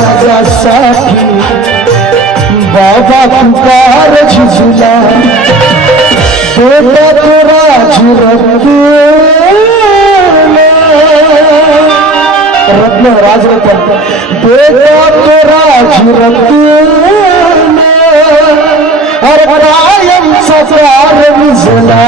माझ्यासाठी बाबा पुकार झिजला बेटा तो राजू रत्न राजरत्न बेटा तो राजू रत्न और कायमचा प्राण विझला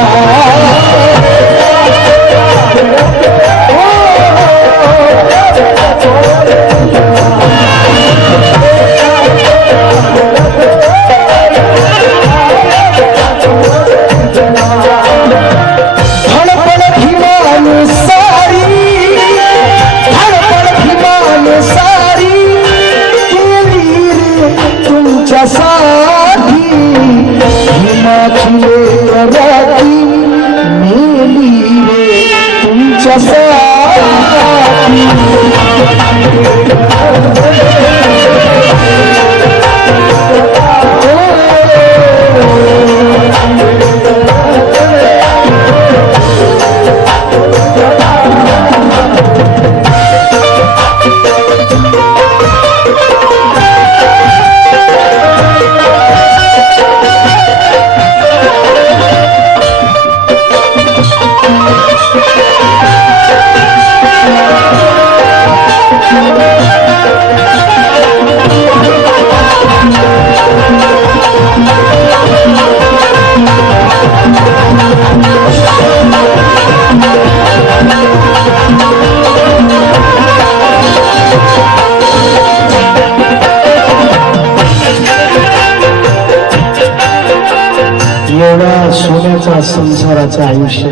एवढा सोन्याचा संसाराचं आयुष्य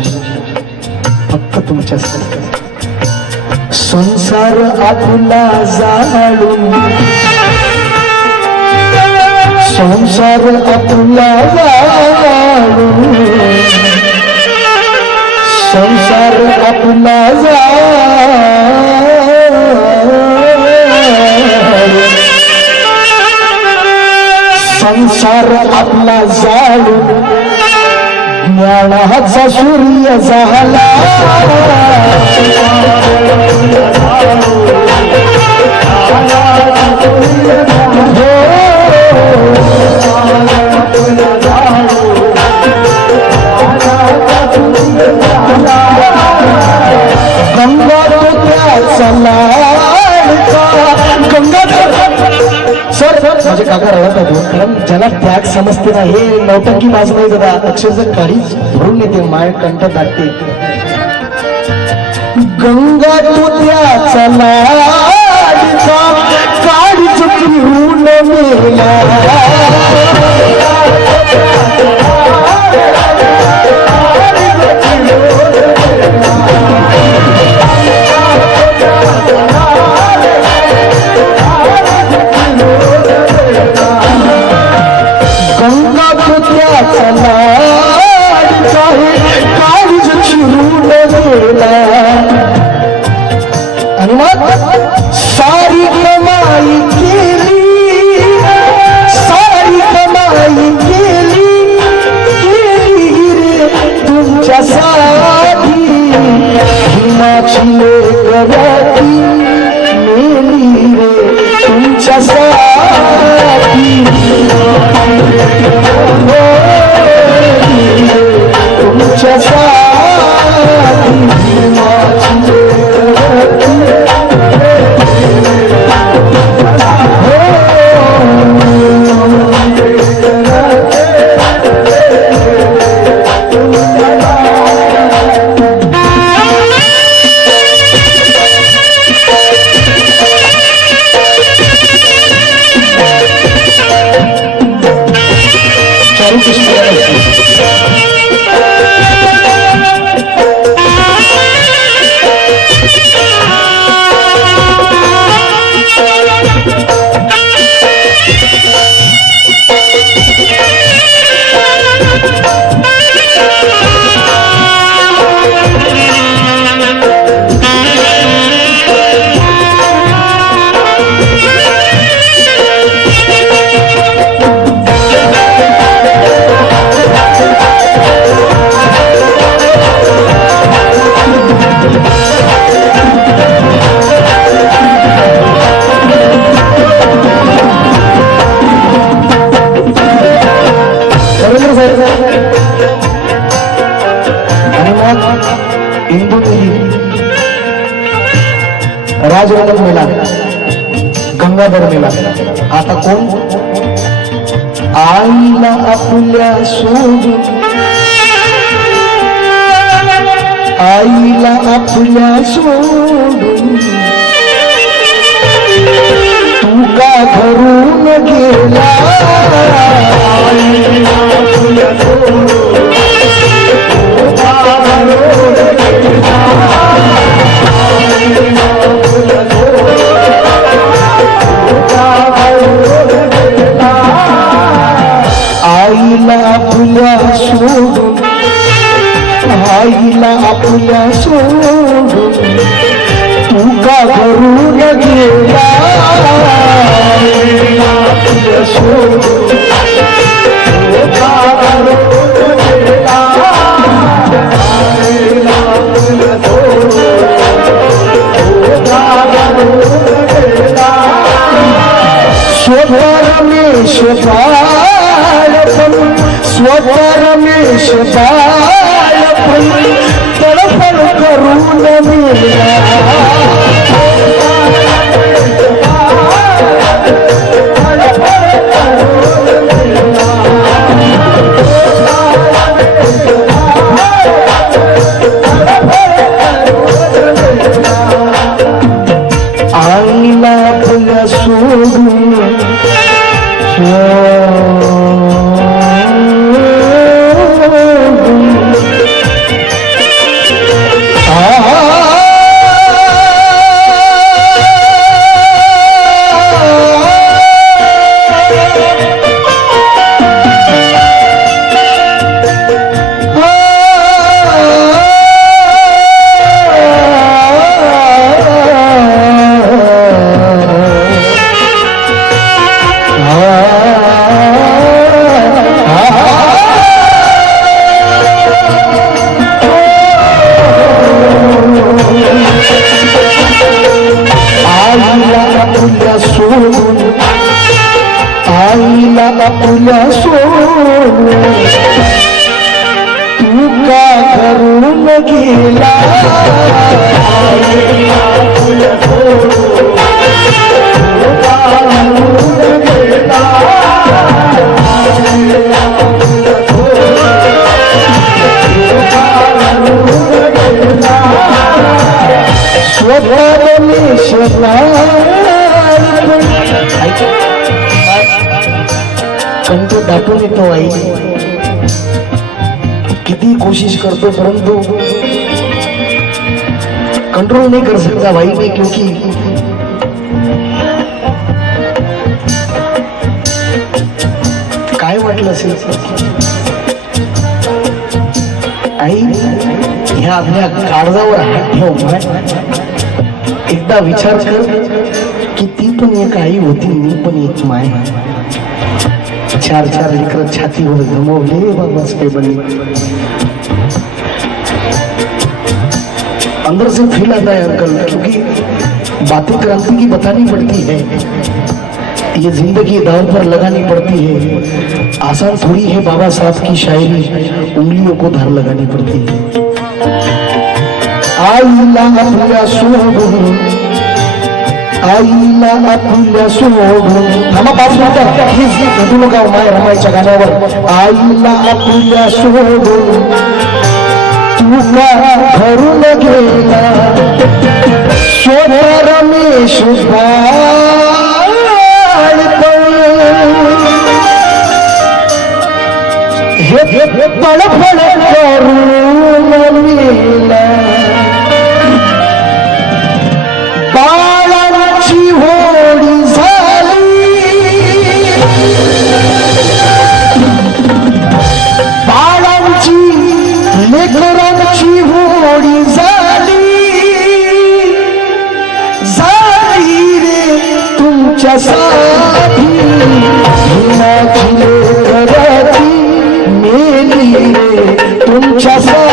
फक्त तुमच्यासाठी संसार आपला जाळून संसार आपला जाळून संसार आपला संसार आपला जाळून ज्ञानाचा सूर्य झाला गंगा तो त्याचा गंगा सर माझे काका रडत होते कारण ज्याला त्याग समजते ना हे नौटंकी बाज नाही दादा अक्षरशः काळीच भरून येते माय कंठ दाटते गंगा तो त्याचा लाडका काळीच पिऊन मेला आणि मग सारी कमाई केली रे तुमच्यासाठी हिमाची लेकराती मेली रे तुमच्यासाठी तुमच्यासाठी मग इंदुमिली, राजवंदन मेला, गंगाधर मेला. आता कोण? आईला आपल्या सोडून, आईला आपल्या सोडून तू का घरून गेला. आईला आपल्या सोडून तू का घरून गेला. आईला आपल्या सोडून तू का घरून गेला. आईला आपल्या सोडून, आईला आपल्या सोडून तू का घरून गेला. आईला आपल्या सोडून तू का घरून गेला. आईला आपल्या सोडून तू का घरून गेला. स्वतः रमेश बाळपण, स्वतः रमेश बाळपण तडफड करून मेला. आईला आपल्या सोडून आपल्या सोडून तू का घरून गेला. आपल्या सोडून तू का घरून गेला. स्वतः रमेश कंठ दाटून येतो. आई किती कोशिश करतो परंतु कंट्रोल नहीं कर सकता भाई मैं, क्योंकि काय वाटलं असेल आई ह्या आपल्या काळजावर हात ठेव. एकदा विचार कर की ती पण एक आई होती, मी पण एक माय. चार चार लेकर छातीवर गमवले बाबा के बने. अंदर से फील आता है अंकल, क्योंकि बातें क्रांति की बतानी पड़ती है, ये जिंदगी दांव पर लगानी पड़ती है. आसान थोड़ी है बाबा साहब की शायरी, उंगलियों को धार लगानी पड़ती है. आईला आपल्या सोडून, आईला आपल्या सोडून, थांबा 5 मिनिटं प्लीज, भेटू नका माय रमाईच्या गाण्यावर. आईला आपल्या सोडून तू का घरून गेला. स्वतः रमेश बाळपण हे तडफड करून मेला. बाळाची होडी झाली, बाळांची लेकरांची होडी झाली. झाली रे तुमच्यासाठी माझी लेकराची, मेली रे तुमच्यासाठी.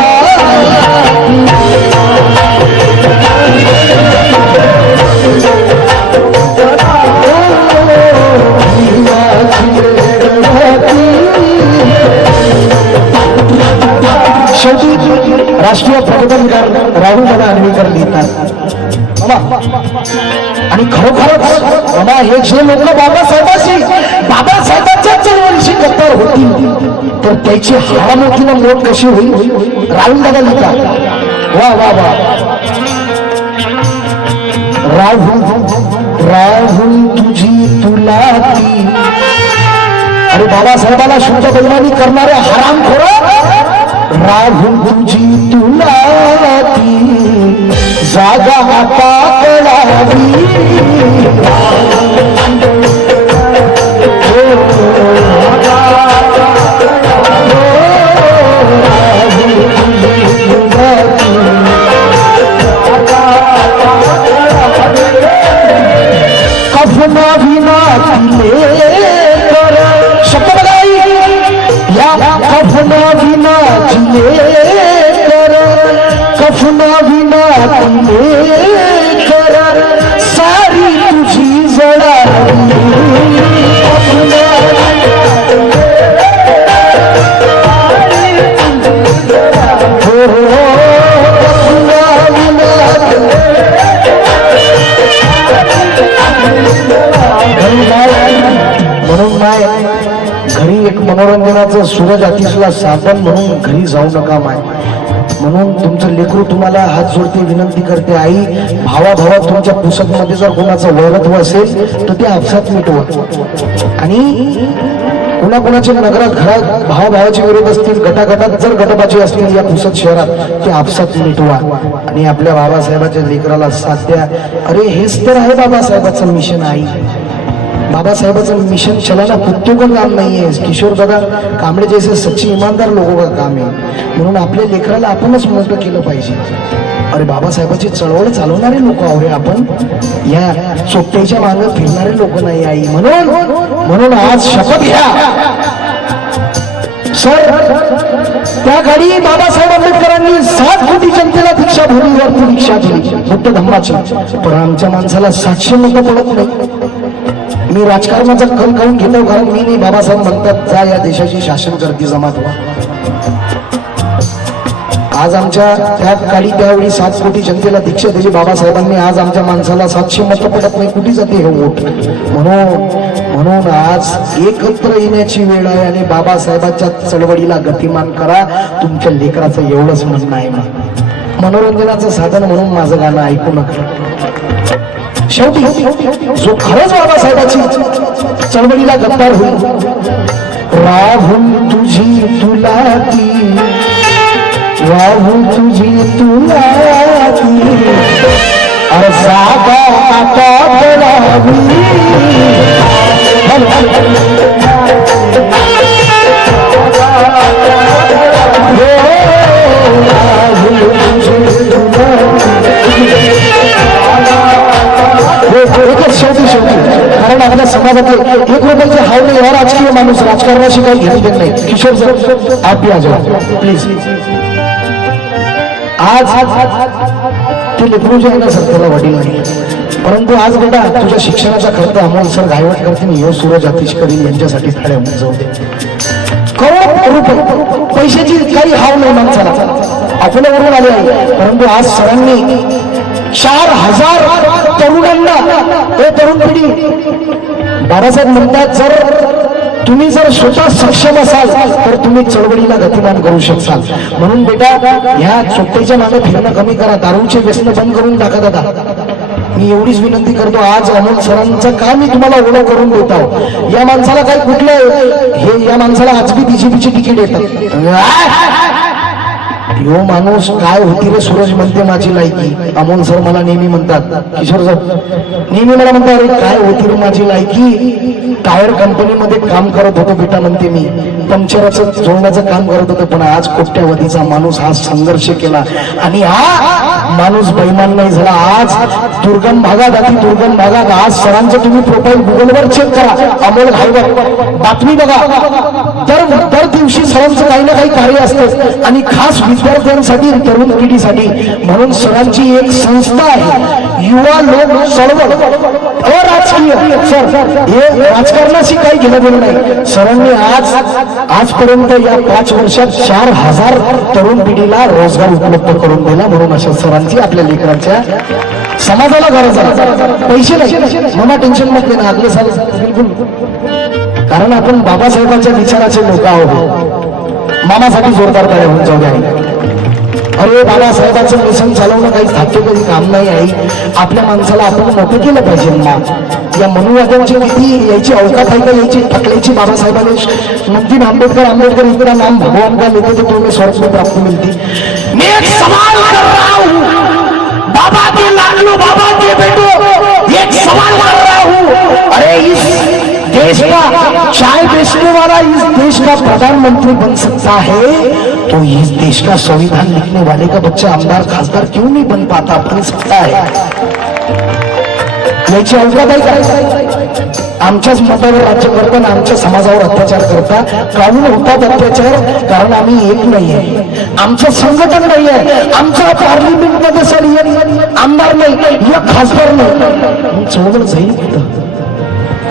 राष्ट्रीय प्रबोधनकार राहुल दादा आर्वीकर लिहितात. आणि खरोखरच बाबा हे जे लोक बाबासाहेबांच्या चळवळीशी गद्दार होतील तर त्याची हाडामोठीला मोठ कशी होईल राहुल दादा लिहितात. वा वा वा. राहुल तुझी तुला ती. अरे बाबासाहेबाला शुद्ध बेईमानी करणारे हरामखोर राहुल तुझी तुला ती जागा आता कळावी. कफना विना तिले कर शब्द बघाई या कफना विना तिले कर कफना विना तिले कर सारी तुझी जडावी. म्हणून माय घरी एक मनोरंजनाचं सूरज अतिशला साधन म्हणून घरी जाऊ नका माय. म्हणून तुमचं लेकरू तुम्हाला हात जोडते विनंती करते आई भावाभावात तुमच्या पुस्तकमध्ये जर कोणाचं वैरत्व असेल तर ते आपसात मिटवा. आणि कोणाकोणाचे नगरात घरात भावाभावाचे विरोध असतील गटागटात जर गटबाजी असतील या पुसद शहरात ते आपसात मिटवा आणि आपल्या बाबासाहेबाच्या लेकराला साथ द्या. अरे हेच तर आहे बाबासाहेबाचं मिशन. आई बाबासाहेबाचं मिशन चलाना कुत्तों का काम नहीं है. किशोर दादा कांबळे जैसे सच्चे ईमानदार लोगों का काम है. म्हणून आपल्या लेकराला आपणच मोठं केलं पाहिजे. अरे बाबासाहेबाची चळवळ चालवणारे लोक आहो रे आपण. या चोपट्याच्या मागे फिरणारे लोक नाही आई. म्हणून आज शपथ घ्या सर. त्या काळी बाबासाहेब आंबेडकरांनी 7 कोटी जनतेला दीक्षाभूमीवरती दीक्षा दिली बुद्ध धम्माची. पण आमच्या माणसाला 700 लोक पडत नाही. मी राजकारणाचा कल खाऊन घेतो कारण मी नाही. बाबासाहेब म्हणतात जा या देशाची शासन करते जमात व्हा. आज आमच्या त्या काळी त्यावेळी 7 कोटी जनतेला दीक्षा दिली बाबासाहेबांनी. आज आमच्या माणसाला 700 मतं पडत नाही. कुठे जाते हे वोट. म्हणून आज एकत्र येण्याची वेळ आहे आणि बाबासाहेबांच्या चळवळीला गतिमान करा. तुमच्या लेकराचं एवढंच म्हणणं आहे. मनोरंजनाचं साधन म्हणून माझं गाणं ऐकू नका. शेवटी जो खरंच बाबासाहेबाची चळवळीला गद्दार होईल राहुल तुझी तुला ती राहुल तुझी तुला ती अरे जागा आता कळावी. शेवटी कारण आपल्या समाजातले 1 रुपयाचे हावले या राजकीय माणूस राजकारणाशी काही घेणं देत नाही. किशोर सर आप भी आ जाओ प्लीज. आज ते लेकरू जे आहे ना सर त्याला वडील नाही. परंतु आज बेटा तुझ्या शिक्षणाचा खर्च अमोल सर गायवट करते मी यो सूरज अतिश करीन यांच्यासाठी थाळ्या होऊन जाऊ दे. करोड रुपये पैशाची काही हाव नाही माणसाला आपल्यावरून आले आहे. परंतु आज सरांनी 4000 तरुणांना हे तरुण पिढी बाबासाहेब म्हणतात जर तुम्ही जर स्वतः सक्षम असाल तर तुम्ही चळवळीला गतिमान करू शकाल. म्हणून बेटा ह्या चोट्टेच्या मागे फिरणं कमी करा. दारूचे व्यसन बंद करून टाका दादा. मी एवढीच विनंती करतो. आज अमोल सरांचं का मी तुम्हाला ओळख करून देत आहो. या माणसाला काय कुठलं हे या माणसाला आजबी बीजेपीची तिकीट येतात. यो माणूस काय होती रे सूरज म्हणते माझी लायकी. अमोल सर मला नेहमी म्हणतात किशोर सर नेहमी मला म्हणतात अरे काय होती रे माझी लायकी. टायर कंपनीमध्ये काम करत होतो बेटा म्हणते मी. पंक्चरचं जोडण्याचं काम करत होतो. पण आज कोट्यावधीचा माणूस हा संघर्ष केला आणि हा माणूस बेईमान नाही झाला. आज दुर्गम भागात दुर्गम भागात आज सरांचं तुम्ही प्रोफाईल गुगलवर चेक करा. अमोल घाईवर बातमी बघा. दर दिवशी सरांचं काही ना काही कार्य असतं आणि खास विद्यार्थ्यांसाठी तरुण पिढीसाठी. म्हणून सरांची एक संस्था आहे युवा लोक चळवळ अराजकीय सर हे राजकारणाशी काही घेणं देणं नाही. सरांनी आजपर्यंत या 5 वर्षात 4000 तरुण पिढीला रोजगार उपलब्ध करून दिला. म्हणून अशा सरांची आपल्या लेकरांच्या समाजाला गरज आहे. पैसे नाही मला टेन्शन मध्ये ना आपले साल बिलकुल, कारण आपण बाबासाहेबांच्या विचाराचे लोक आहोत. मामासाठी जोरदार तयार होऊन जाऊ द्या. अरे बाबासाहेबांचं मिशन चालवणं काही साध्य कधी काम नाही आहे. आपल्या माणसाला आपण मोठं केलं पाहिजे ना. या मनुवाद्यांची किती यायची अवकात आहे का यायची टकल्याची बाबासाहेबांनी नंदी आंबेडकर इतना नाम भगवान का लेते तो तुम्हें स्वर्ग में प्राप्ति मिलती. मैं एक सवाल कर रहा हूं बाबा के लाडलो बाबा के बेटो, एक सवाल कर रहा हूं. अरे इस देश का चाय बेचने वाला इस देश का प्रधानमंत्री बन सकता है, तो इस देश का संविधान लिखने वाले का बच्चा आमदार खासदार क्यों नहीं बन पाता? बन सकता है. याची अवकात आहे का? आमच्याच मतावर राज्य करताना आमच्या समाजावर अत्याचार करता. काहून होतात अत्याचार? कारण आम्ही एक नाही आहे, आमचं संघटन नाही आहे, आमचा पार्लिमेंट मध्ये सर आमदार नाही, एक खासदार नाही. चळवळ जाईल कुठं?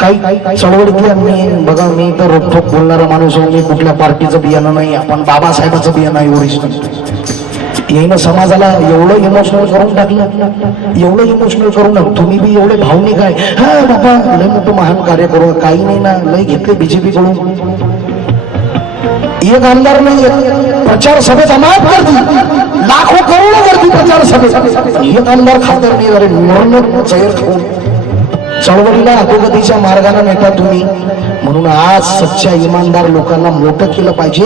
काही चळवळीतल्या मी बघा, मी तर रोखोक बोलणारा माणूस आहे. मी कुठल्या पार्टीचं बियाणं नाही, आपण बाबासाहेबाचं बियाणं आहे ओरिजिनल. येईन समाजाला एवढं इमोशनल करून टाकलं, एवढं इमोशनल करून तुम्ही बी एवढे भावनिक आहे. हा बाबा लय मोठं महान कार्य करू, काही नाही ना, लय घेतले बीजेपी कडून. एक आमदार नाही प्रचार सभेत अमाप करती, लाखो करोडो करती प्रचार सभेत. एक आमदार खासदार नाही. अरे निवडणूक जाहीर खाऊन चळवळीला अधोगतीच्या मार्गाने नेता तुम्ही. म्हणून आज सच्च्या इमानदार लोकांना मोठं केलं पाहिजे.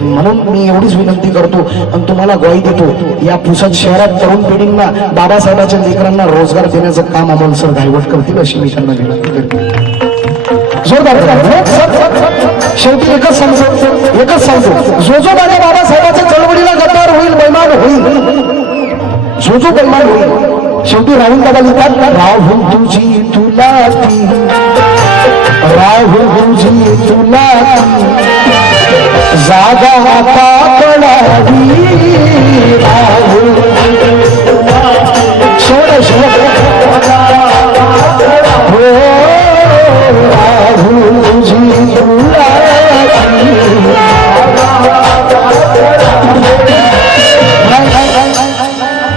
म्हणून मी एवढीच विनंती करतो आणि तुम्हाला ग्वाही देतो, या पुसद शहरात तरुण पिढींना बाबासाहेबांच्या लेकरांना रोजगार देण्याचं काम अमोल सर गायवट करतील अशी मी त्यांना विनंती करतो. जोरदार. शेवटी एकच सांगतो, जो माझ्या बाबासाहेबांच्या चळवळीला गद्दार होईल, बैमान होईल, जो बैमान होईल. शेवटी राहुल दादा लिहितात, राहुल तुझी तुलाती, राहुल तुझी तुलाती जागा आता कळावी. राहुल सोड हो, राहुल तुझी तुलाती.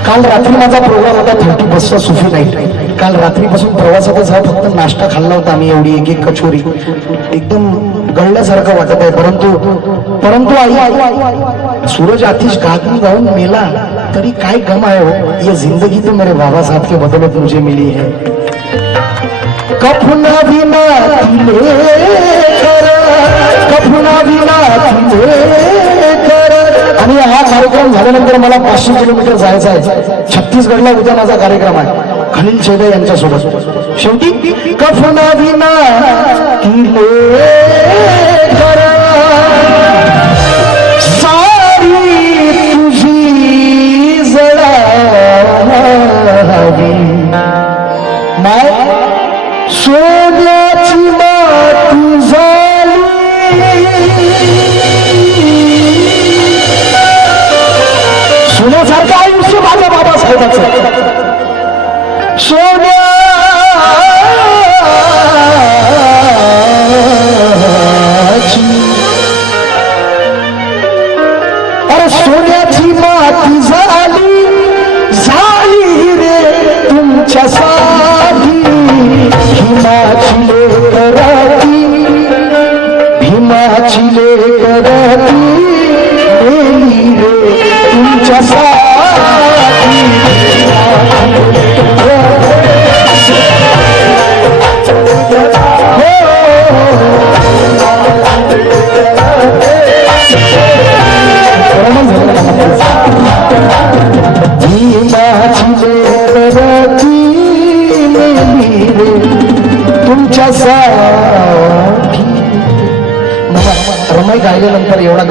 काल रात्री माझा प्रोग्राम होता 30 बसचा सुफी नाईट. काल रात्रीपासून प्रवासातच हा फक्त नाश्ता खाल्ला होता आम्ही. एवढी एक कचोरी एकदम गळल्यासारखं वाटत आहे. परंतु आई सूरज आतिश गागून गाऊन मेला तरी काय गम आहे हो. ये जिंदगी तो मेरे बाबा साहब के बदौलत मुझे मिली है. कफना बिना कफना बिना आणि हा कार्यक्रम झाल्यानंतर मला 500 किलोमीटर जायचा आहे. छत्तीसगडला उद्या माझा कार्यक्रम आहे खलील चेदे यांच्यासोबत. शेवटी कफना बिना सारी तुझी जळावी माय सोन्याची माती झाली. सोन्यासारखं आयुष्य माझ्या बाबासाहेबांचं. सोन्याची अरे सोन्याची माती झाली झाली रे तुमच्यासाठी. भीमाची लेकराती भीमाची लेकराती मेली रे तुमच्यासाठी.